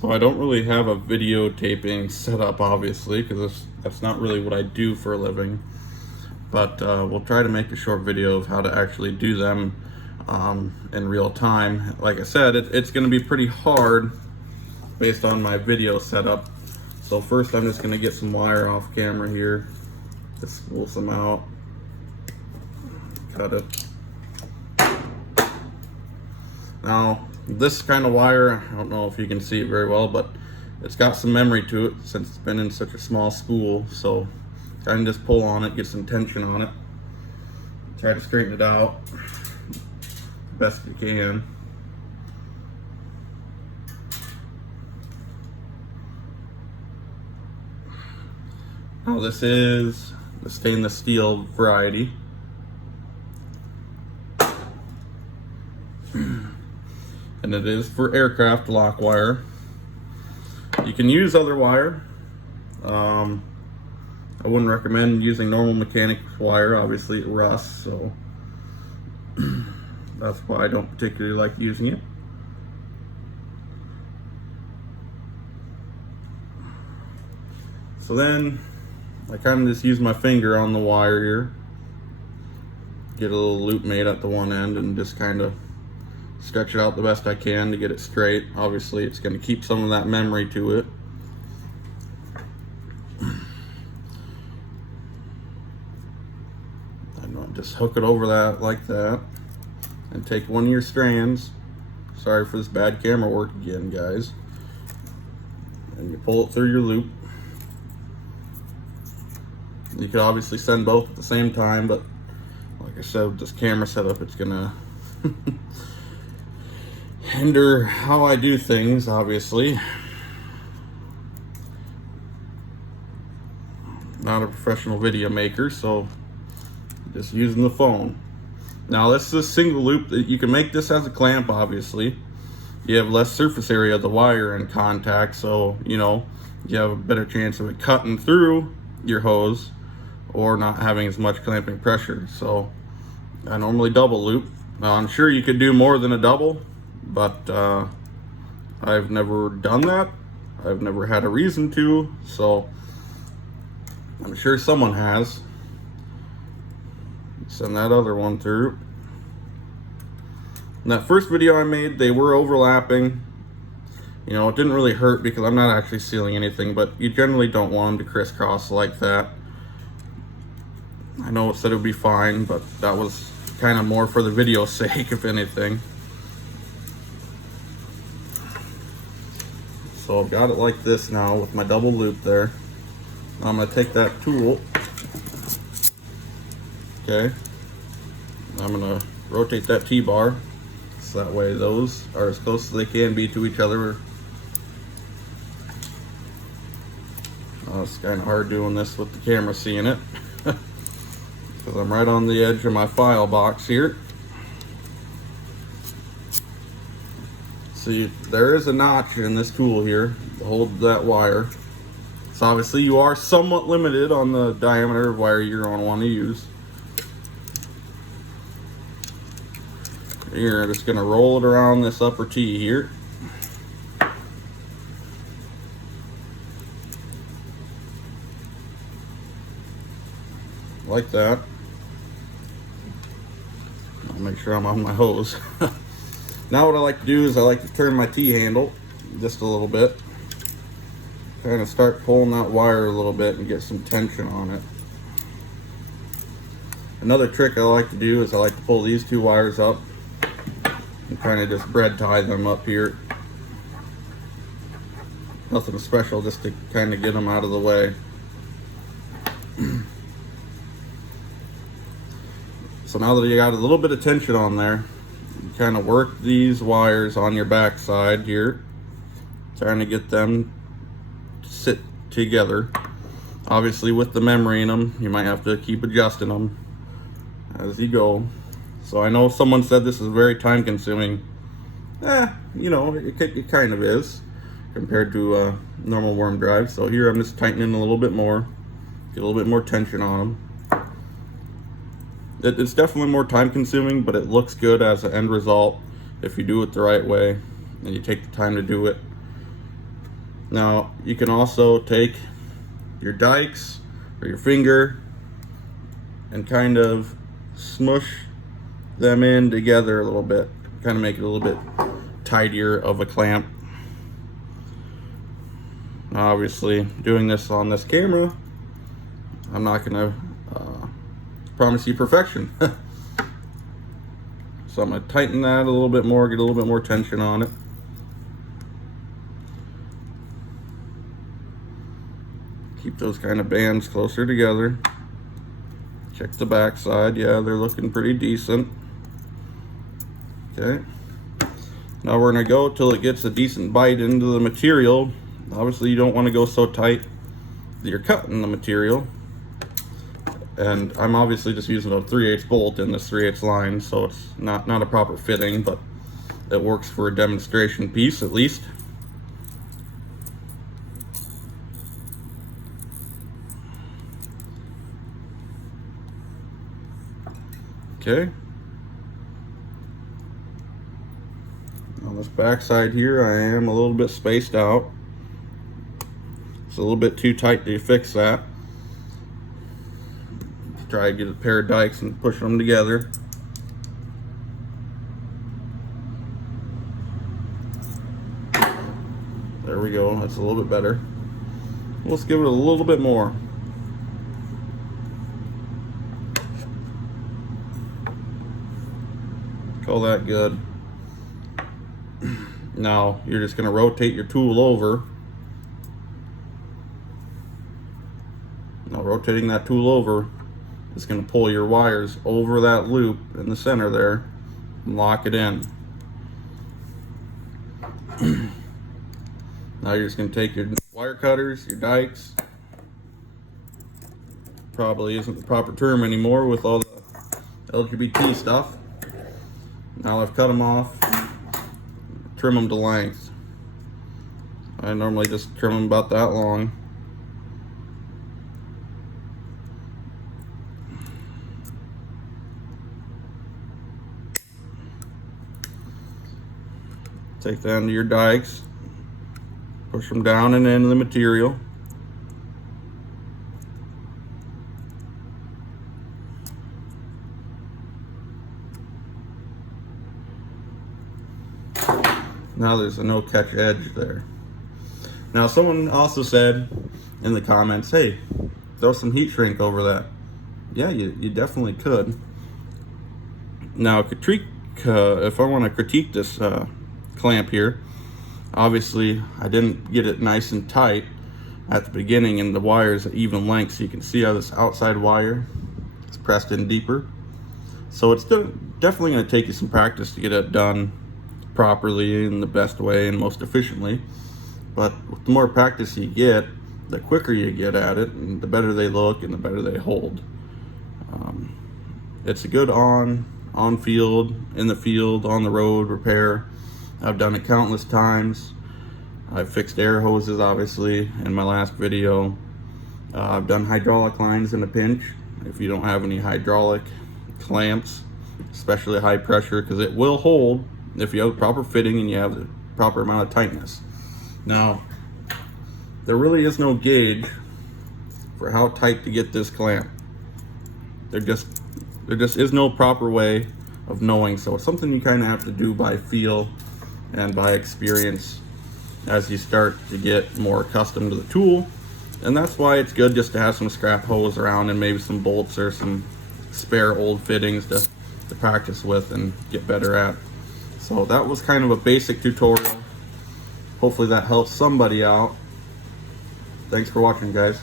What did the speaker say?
So I don't really have a videotaping setup, obviously, because that's not really what I do for a living. But we'll try to make a short video of how to actually do them in real time. Like I said, it's going to be pretty hard based on my video setup. So first I'm just going to get some wire off camera here. Just spool some out. Cut it. Now, this kind of wire, I don't know if you can see it very well, but it's got some memory to it since it's been in such a small spool. So kind of just pull on it, get some tension on it. Try to straighten it out best you can. Now this is the stainless steel variety. And it is for aircraft lock wire. You can use other wire. I wouldn't recommend using normal mechanics wire. Obviously it rusts, so that's why I don't particularly like using it. So then I kind of just use my finger on the wire here, get a little loop made at the one end, and just kind of stretch it out the best I can to get it straight. Obviously it's going to keep some of that memory to it. And just hook it over that like that, and take one of your strands. Sorry for this bad camera work again, guys. And you pull it through your loop. You could obviously send both at the same time, but like I said, with this camera setup, it's gonna hinder how I do things, obviously. Not a professional video maker, so just using the phone. Now this is a single loop. That you can make this as a clamp, obviously. You have less surface area of the wire in contact, so you have a better chance of it cutting through your hose or not having as much clamping pressure. So I normally double loop. Now I'm sure you could do more than a double, but I've never done that. I've never had a reason to, so I'm sure someone has. Send that other one through. In that first video I made, they were overlapping. It didn't really hurt because I'm not actually sealing anything, but you generally don't want them to crisscross like that. I know it said it would be fine, but that was kind of more for the video's sake, if anything. So I've got it like this now with my double loop there. Now I'm going to take that tool. Okay. I'm going to rotate that T-bar so that way those are as close as they can be to each other. It's kind of hard doing this with the camera seeing it. Because I'm right on the edge of my file box here. See, there is a notch in this tool here to hold that wire. So obviously you are somewhat limited on the diameter of wire you're going to want to use. Here, I'm just going to roll it around this upper T here. Like that. I'll make sure I'm on my hose. Now what I like to do is I like to turn my T-handle just a little bit. Kind of start pulling that wire a little bit and get some tension on it. Another trick I like to do is I like to pull these two wires up and kind of just bread tie them up here. Nothing special, just to kind of get them out of the way. So now that you got a little bit of tension on there, you kind of work these wires on your back side here, trying to get them to sit together. Obviously with the memory in them, you might have to keep adjusting them as you go. So I know someone said this is very time consuming. It kind of is compared to a normal worm drive. So here I'm just tightening a little bit more, get a little bit more tension on them. It's definitely more time consuming, but it looks good as an end result if you do it the right way and you take the time to do it. Now you can also take your dikes or your finger and kind of smush them in together a little bit, kind of make it a little bit tidier of a clamp. Now, obviously, doing this on this camera, I'm not gonna promise you perfection. So I'm gonna tighten that a little bit more, get a little bit more tension on it. Keep those kind of bands closer together. Check the back side. Yeah, they're looking pretty decent. Okay. Now we're gonna go till it gets a decent bite into the material. Obviously you don't want to go so tight that you're cutting the material. And I'm obviously just using a 3/8 bolt in this 3/8 line, so it's not a proper fitting, but it works for a demonstration piece at least. Okay. On this back side here, I am a little bit spaced out. It's a little bit too tight to fix that. Try to get a pair of dikes and push them together. There we go, that's a little bit better. Let's give it a little bit more. Call that good. Now you're just going to rotate your tool over. Now rotating that tool over is going to pull your wires over that loop in the center there and lock it in. Now you're just going to take your wire cutters, your dikes, probably isn't the proper term anymore with all the LGBT stuff. Now I've cut them off, trim them to length. I normally just trim them about that long. Take the end of your dikes, push them down and into the material. Now there's a no catch edge there. Now someone also said in the comments, hey, throw some heat shrink over that. Yeah, you definitely could. Now if I want to critique this clamp here, obviously I didn't get it nice and tight at the beginning and the wires at even length, so you can see how this outside wire is pressed in deeper. So it's definitely going to take you some practice to get it done properly in the best way and most efficiently, but the more practice you get, the quicker you get at it and the better they look and the better they hold. It's a good on field, in the field, on the road repair. I've done it countless times. I've fixed air hoses obviously in my last video. I've done hydraulic lines in a pinch if you don't have any hydraulic clamps, especially high pressure, because it will hold if you have proper fitting and you have the proper amount of tightness. Now, there really is no gauge for how tight to get this clamp. There just is no proper way of knowing, so it's something you kind of have to do by feel and by experience as you start to get more accustomed to the tool. And that's why it's good just to have some scrap hose around and maybe some bolts or some spare old fittings to practice with and get better at. So that was kind of a basic tutorial. Hopefully that helps somebody out. Thanks for watching, guys.